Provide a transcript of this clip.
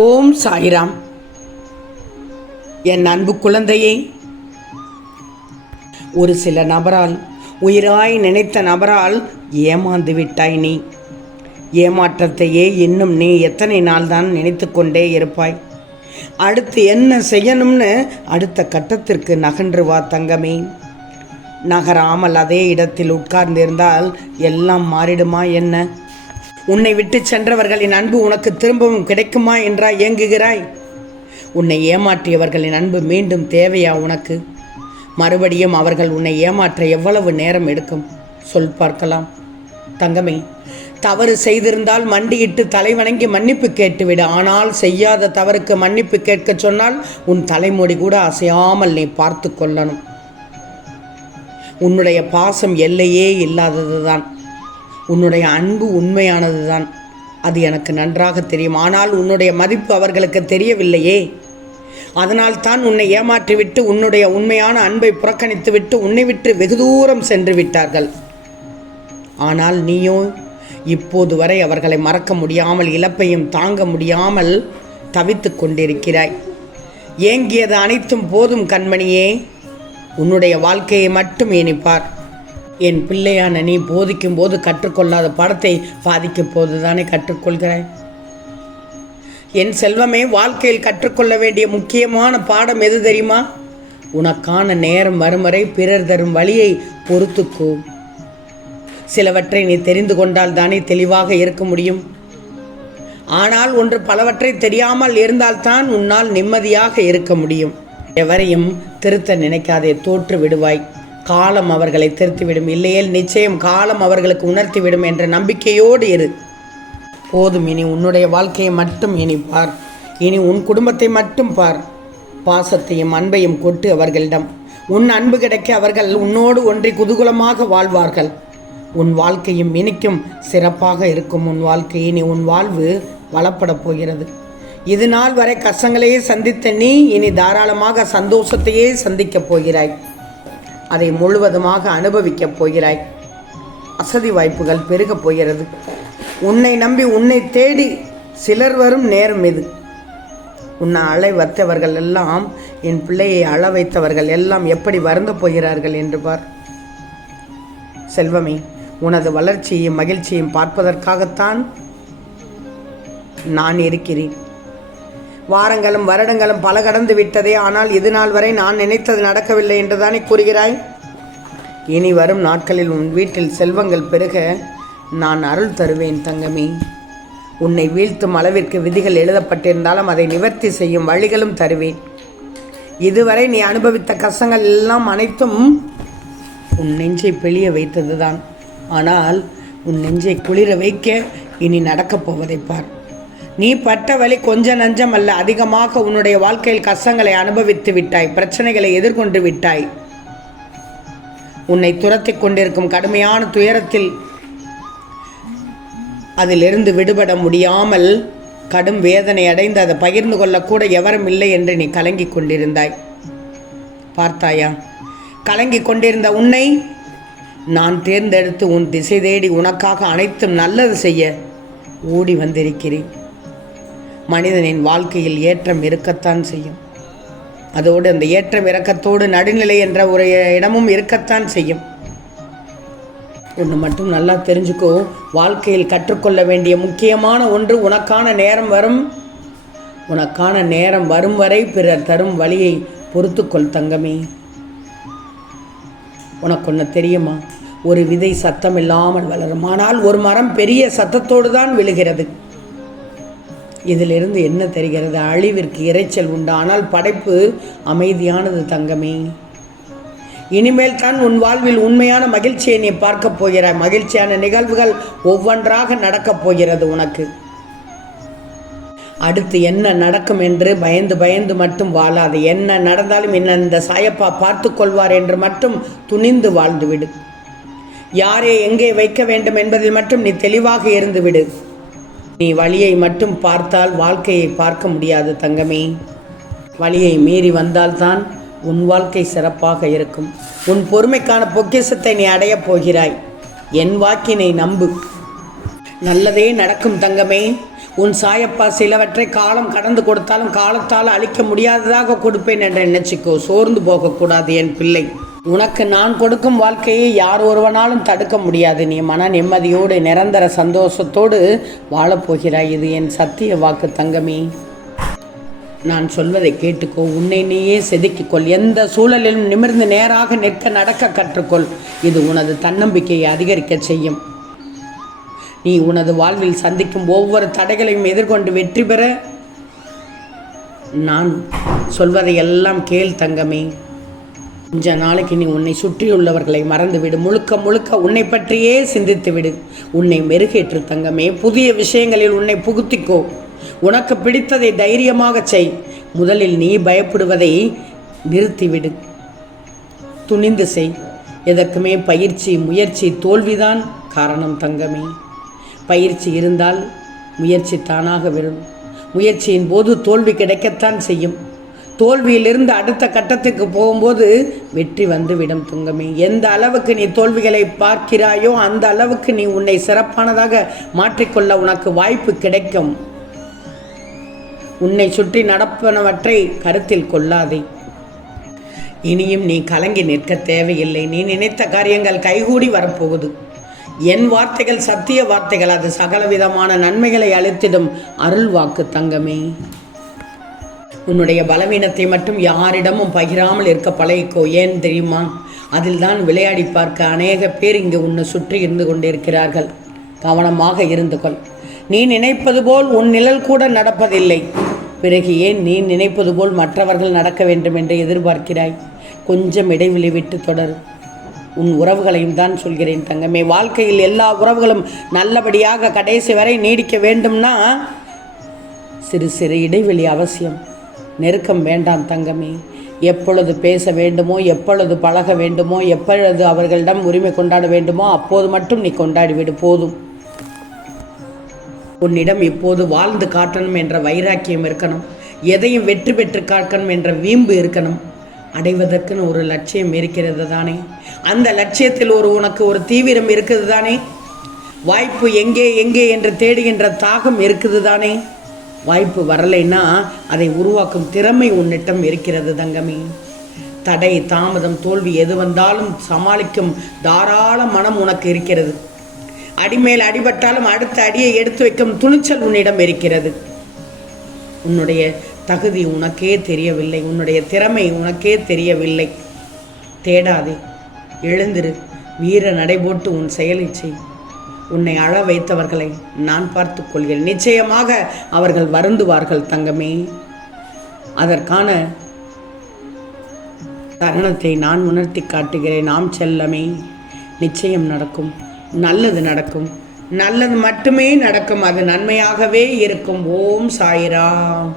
ஓம் சாய்ராம். என் அன்பு குழந்தையே ஒரு சில நபரால் உயிராய் நினைத்த நபரால் ஏமாந்து விட்டாய் நீ. ஏமாற்றத்தையே இன்னும் நீ எத்தனை நாள் தான் நினைத்து கொண்டே இருப்பாய்? அடுத்து என்ன செய்யணும்னு அடுத்த கட்டத்திற்கு நகன்று வா தங்கமே. நகராமல் அதே இடத்தில் உட்கார்ந்திருந்தால் எல்லாம் மாறிடுமா என்ன? உன்னை விட்டு சென்றவர்களின் அன்பு உனக்கு திரும்பவும் கிடைக்குமா என்றா ஏங்குகிறாய்? உன்னை ஏமாற்றியவர்களின் அன்பு மீண்டும் தேவையா உனக்கு? மறுபடியும் அவர்கள் உன்னை ஏமாற்ற எவ்வளவு நேரம் எடுக்கும்? சொல் பார்க்கலாம். தங்கமே தவறு செய்திருந்தால் மண்டியிட்டு தலைவணங்கி மன்னிப்பு கேட்டுவிடு. ஆனால் செய்யாத தவறுக்கு மன்னிப்பு கேட்கச் சொன்னால் உன் தலைமுடி கூட அசையாமல் நீ பார்த்து கொள்ளணும். உன்னுடைய பாசம் எல்லையே இல்லாததுதான். உன்னுடைய அன்பு உண்மையானதுதான். அது எனக்கு நன்றாக தெரியும். ஆனால் உன்னுடைய மதிப்பு அவர்களுக்கு தெரியவில்லையே. அதனால் தான் உன்னை ஏமாற்றிவிட்டு உன்னுடைய உண்மையான அன்பை புறக்கணித்துவிட்டு உன்னை விட்டு வெகு தூரம் சென்று விட்டார்கள். ஆனால் நீயோ இப்போது வரை அவர்களை மறக்க முடியாமல் இழப்பையும் தாங்க முடியாமல் தவித்து கொண்டிருக்கிறாய். ஏங்கியது அனைத்தும் போதும் கண்மணியே. உன்னுடைய வாழ்க்கையை மட்டும் இனிப்பார் என் பிள்ளையான நீ போதிக்கும் போது கற்றுக்கொள்ளாத பாடத்தை பாதிக்கும் போது தானே கற்றுக்கொள்கிறாய்? என் செல்வமே வாழ்க்கையில் கற்றுக்கொள்ள வேண்டிய முக்கியமான பாடம் எது தெரியுமா? உனக்கான நேரம் வரும் வரை பிறர் தரும் வழியை பொறுத்துக்கோ. சிலவற்றை நீ தெரிந்து கொண்டால் தானே தெளிவாக இருக்க முடியும். ஆனால் ஒன்று பலவற்றை தெரியாமல் இருந்தால்தான் உன்னால் நிம்மதியாக இருக்க முடியும். எவரையும் திருத்த நினைக்காதே தோற்று விடுவாய். காலம் அவர்களை திருத்திவிடும். இல்லையேல் நிச்சயம் காலம் அவர்களுக்கு உணர்த்திவிடும் என்ற நம்பிக்கையோடு இரு. போதும் இனி உன்னுடைய வாழ்க்கையை மட்டும் இனி பார். இனி உன் குடும்பத்தை மட்டும் பார். பாசத்தையும் அன்பையும் கொட்டு அவர்களிடம். உன் அன்பு கிடைக்க அவர்கள் உன்னோடு ஒன்றி குதூகலமாக வாழ்வார்கள். உன் வாழ்க்கையும் இனிக்கும் சிறப்பாக இருக்கும். உன் வாழ்க்கை இனி உன் வாழ்வு வளப்படப் போகிறது. இது நாள் வரை கஷ்டங்களையே சந்தித்த நீ இனி தாராளமாக சந்தோஷத்தையே சந்திக்கப் போகிறாய். அதை முழுவதுமாக அனுபவிக்கப் போகிறாய். அசதி வாய்ப்புகள் பெருகப் போகிறது. உன்னை நம்பி உன்னை தேடி சிலர் வரும் நேரம் இது. உன்னை அழை வைத்தவர்கள் எல்லாம் என் பிள்ளையை அழ வைத்தவர்கள் எல்லாம் எப்படி வருந்த போகிறார்கள் என்று பார். செல்வமே உனது வளர்ச்சியையும் மகிழ்ச்சியையும் பார்ப்பதற்காகத்தான் நான் இருக்கிறேன். வாரங்களும் வருடங்களும் பல கடந்து விட்டதே. ஆனால் இது நாள் வரை நான் நினைத்தது நடக்கவில்லை என்றுதானே கூறுகிறாய்? இனி வரும் நாட்களில் உன் வீட்டில் செல்வங்கள் பெருக நான் அருள் தருவேன் தங்கமே. உன்னை வீழ்த்தும் அளவிற்கு விதிகள் எழுதப்பட்டிருந்தாலும் அதை நிவர்த்தி செய்யும் வழிகளும் தருவேன். இதுவரை நீ அனுபவித்த கஷ்டங்கள் எல்லாம் அனைத்தும் உன் நெஞ்சை பிழிய வைத்ததுதான். ஆனால் உன் நெஞ்சை குளிர வைக்க இனி நடக்கப் போவதை பார். நீ பட்ட வழி கொஞ்ச நஞ்சம் அல்ல. அதிகமாக உன்னுடைய வாழ்க்கையில் கஷ்டங்களை அனுபவித்து விட்டாய். பிரச்சனைகளை எதிர்கொண்டு விட்டாய். உன்னை துரத்தி கொண்டிருக்கும் கடுமையான துயரத்தில் அதிலிருந்து விடுபட முடியாமல் கடும் வேதனை அடைந்து அதை பகிர்ந்து கொள்ளக்கூட எவரும் இல்லை என்று நீ கலங்கிக் கொண்டிருந்தாய். பார்த்தாயா? கலங்கிக் கொண்டிருந்த உன்னை நான் தேர்ந்தெடுத்து உன் திசை தேடி உனக்காக அனைத்தும் நல்லது செய்ய ஓடி வந்திருக்கிறேன். மனிதனின் வாழ்க்கையில் ஏற்றம் இருக்கத்தான் செய்யும். அதோடு அந்த ஏற்றம் இறக்கத்தோடு நடுநிலை என்ற ஒரு இடமும் இருக்கத்தான் செய்யும். ஒன்று மட்டும் நல்லா தெரிஞ்சுக்கோ வாழ்க்கையில் கற்றுக்கொள்ள வேண்டிய முக்கியமான ஒன்று உனக்கான நேரம் வரும். உனக்கான நேரம் வரும் வரை பிறர் தரும் வழியை பொறுத்துக்கொள் தங்கமே. உனக்கு ஒன்று தெரியுமா? ஒரு விதை சத்தம் இல்லாமல் வளரும். ஆனால் ஒரு மரம் பெரிய சத்தத்தோடு தான் விழுகிறது. இதிலிருந்து என்ன தெரிகிறது? அழிவிற்கு இரைச்சல் உண்டு. ஆனால் படைப்பு அமைதியானது தங்கமே. இனிமேல் தான் உன் வாழ்வில் உண்மையான மகிழ்ச்சியை நீ பார்க்கப் போகிறாய். மகிழ்ச்சியான நிகழ்வுகள் ஒவ்வொன்றாக நடக்கப் போகிறது உனக்கு. அடுத்து என்ன நடக்கும் என்று பயந்து பயந்து மட்டும் வாழாது. என்ன நடந்தாலும் என்ன இந்த சாயப்பா பார்த்து கொள்வார் என்று மட்டும் துணிந்து வாழ்ந்துவிடு. யாரை எங்கே வைக்க வேண்டும் என்பதில் மட்டும் நீ தெளிவாக இருந்துவிடு. நீ வழியை மட்டும் பார்த்தால் வாழ்க்கையை பார்க்க முடியாது தங்கமே. வழியை மீறி வந்தால்தான் உன் வாழ்க்கை சிறப்பாக இருக்கும். உன் பொறுமைக்கான பொக்கிஷத்தை நீ அடையப் போகிறாய். என் வாக்கினை நம்பு. நல்லதே நடக்கும் தங்கமே. உன் சாயப்பா சிலவற்றை காலம் கடந்து கொடுத்தாலும் காலத்தால் அழிக்க முடியாததாக கொடுப்பேன் என்று நினைச்சிக்கோ. சோர்ந்து போகக்கூடாது என் பிள்ளை. உனக்கு நான் கொடுக்கும் வாழ்க்கையை யார் ஒருவனாலும் தடுக்க முடியாது. நீ மன நிம்மதியோடு நிரந்தர சந்தோஷத்தோடு வாழப்போகிறாய் இது என் சத்திய வாக்கு தங்கமே. நான் சொல்வதை கேட்டுக்கோ. உன்னை நீயே செதுக்கிக்கொள். எந்த சூழலிலும் நிமிர்ந்து நேராக நிற்க நடக்க கற்றுக்கொள். இது உனது தன்னம்பிக்கையை அதிகரிக்கச் செய்யும். நீ உனது வாழ்வில் சந்திக்கும் ஒவ்வொரு தடைகளையும் எதிர்கொண்டு வெற்றி பெற. நான் சொல்வதை எல்லாம் கேள் தங்கமே. கொஞ்ச நாளைக்கு நீ உன்னை சுற்றியுள்ளவர்களை மறந்துவிடு. முழுக்க முழுக்க உன்னை பற்றியே சிந்தித்து விடு உன்னை மெருகேற்று தங்கமே புதிய விஷயங்களில் உன்னை புகுத்திக்கோ. உனக்கு பிடித்ததை தைரியமாக செய். முதலில் நீ பயப்படுவதை நிறுத்திவிடு. துணிந்து செய். எதற்குமே பயிற்சி முயற்சி தோல்விதான் காரணம் தங்கமே. பயிற்சி இருந்தால் முயற்சி தானாக வரும் முயற்சியின் போது தோல்வி கிடைக்கத்தான் செய்யும். தோல்வியிலிருந்து அடுத்த கட்டத்துக்கு போகும்போது வெற்றி வந்துவிடும் துங்கமே. எந்த அளவுக்கு நீ தோல்விகளை பார்க்கிறாயோ அந்த அளவுக்கு நீ உன்னை சிறப்பானதாக மாற்றிக்கொள்ள உனக்கு வாய்ப்பு கிடைக்கும். உன்னை சுற்றி நடப்பனவற்றை கருத்தில் கொள்ளாதே. இனியும் நீ கலங்கி நிற்க தேவையில்லை. நீ நினைத்த காரியங்கள் கைகூடி வரப்போகுது. என் வார்த்தைகள் சத்திய வார்த்தைகள். அது சகலவிதமான நன்மைகளை அளித்திடும் அருள் வாக்கு தங்கமே. உன்னுடைய பலவீனத்தை மட்டும் யாரிடமும் பகிராமல் இருக்க பழகிக்கோ. ஏன் தெரியுமா? அதில் தான் விளையாடி பார்க்க அநேக பேர் இங்கு உன்னை சுற்றி இருந்து கொண்டிருக்கிறார்கள். கவனமாக இருந்து கொள். நீ நினைப்பது போல் உன் நிழல் கூட நடப்பதில்லை. பிறகு ஏன் நீ நினைப்பது போல் மற்றவர்கள் நடக்க வேண்டும் என்று எதிர்பார்க்கிறாய்? கொஞ்சம் இடைவெளி விட்டு தொடர். உன் உறவுகளையும் தான் சொல்கிறேன் தங்கமே. வாழ்க்கையில் எல்லா உறவுகளும் நல்லபடியாக கடைசி வரை நீடிக்க வேண்டும்னா சிறு சிறு இடைவெளி அவசியம். நெருக்கம் வேண்டாம் தங்கமே. எப்பொழுது பேச வேண்டுமோ எப்பொழுது பழக வேண்டுமோ எப்பொழுது அவர்களிடம் உரிமை கொண்டாட வேண்டுமோ அப்போது மட்டும் நீ கொண்டாடிவிடு போதும். உன்னிடம் இப்போது வாழ்ந்து காட்டணும் என்ற வைராக்கியம் இருக்கணும். எதையும் வெற்றி பெற்று காட்டணும் என்ற வீம்பு இருக்கணும். அடைவதற்குன்னு ஒரு லட்சியம் இருக்கிறது தானே. அந்த லட்சியத்தில் ஒரு உனக்கு ஒரு தீவிரம் இருக்குது தானே. வாய்ப்பு எங்கே எங்கே என்று தேடுகின்ற தாகம் இருக்குது தானே. வாய்ப்பு வரலைன்னா அதை உருவாக்கும் திறமை உன்னிடம் இருக்கிறது தங்கமி. தடை தாமதம் தோல்வி எது வந்தாலும் சமாளிக்கும் தாராள மனம் உனக்கு இருக்கிறது. அடிமேல் அடிபட்டாலும் அடுத்த அடியை எடுத்து வைக்கும் துணிச்சல் உன்னிடம் இருக்கிறது. உன்னுடைய தகுதி உனக்கே தெரியவில்லை. உன்னுடைய திறமை உனக்கே தெரியவில்லை. தேடாதே. எழுந்திரு. வீர நடைபோட்டு உன் செயலை செய். உன்னை அழ வைத்தவர்களை நான் பார்த்து கொள்கிறேன். நிச்சயமாக அவர்கள் வருந்துவார்கள் தங்கமே. அதற்கான தருணத்தை நான் உணர்த்தி காட்டுகிறேன். நாம் செல்லமே நிச்சயம் நடக்கும். நல்லது நடக்கும். நல்லது மட்டுமே நடக்கும். அது நன்மையாகவே இருக்கும். ஓம் சாயிராம்.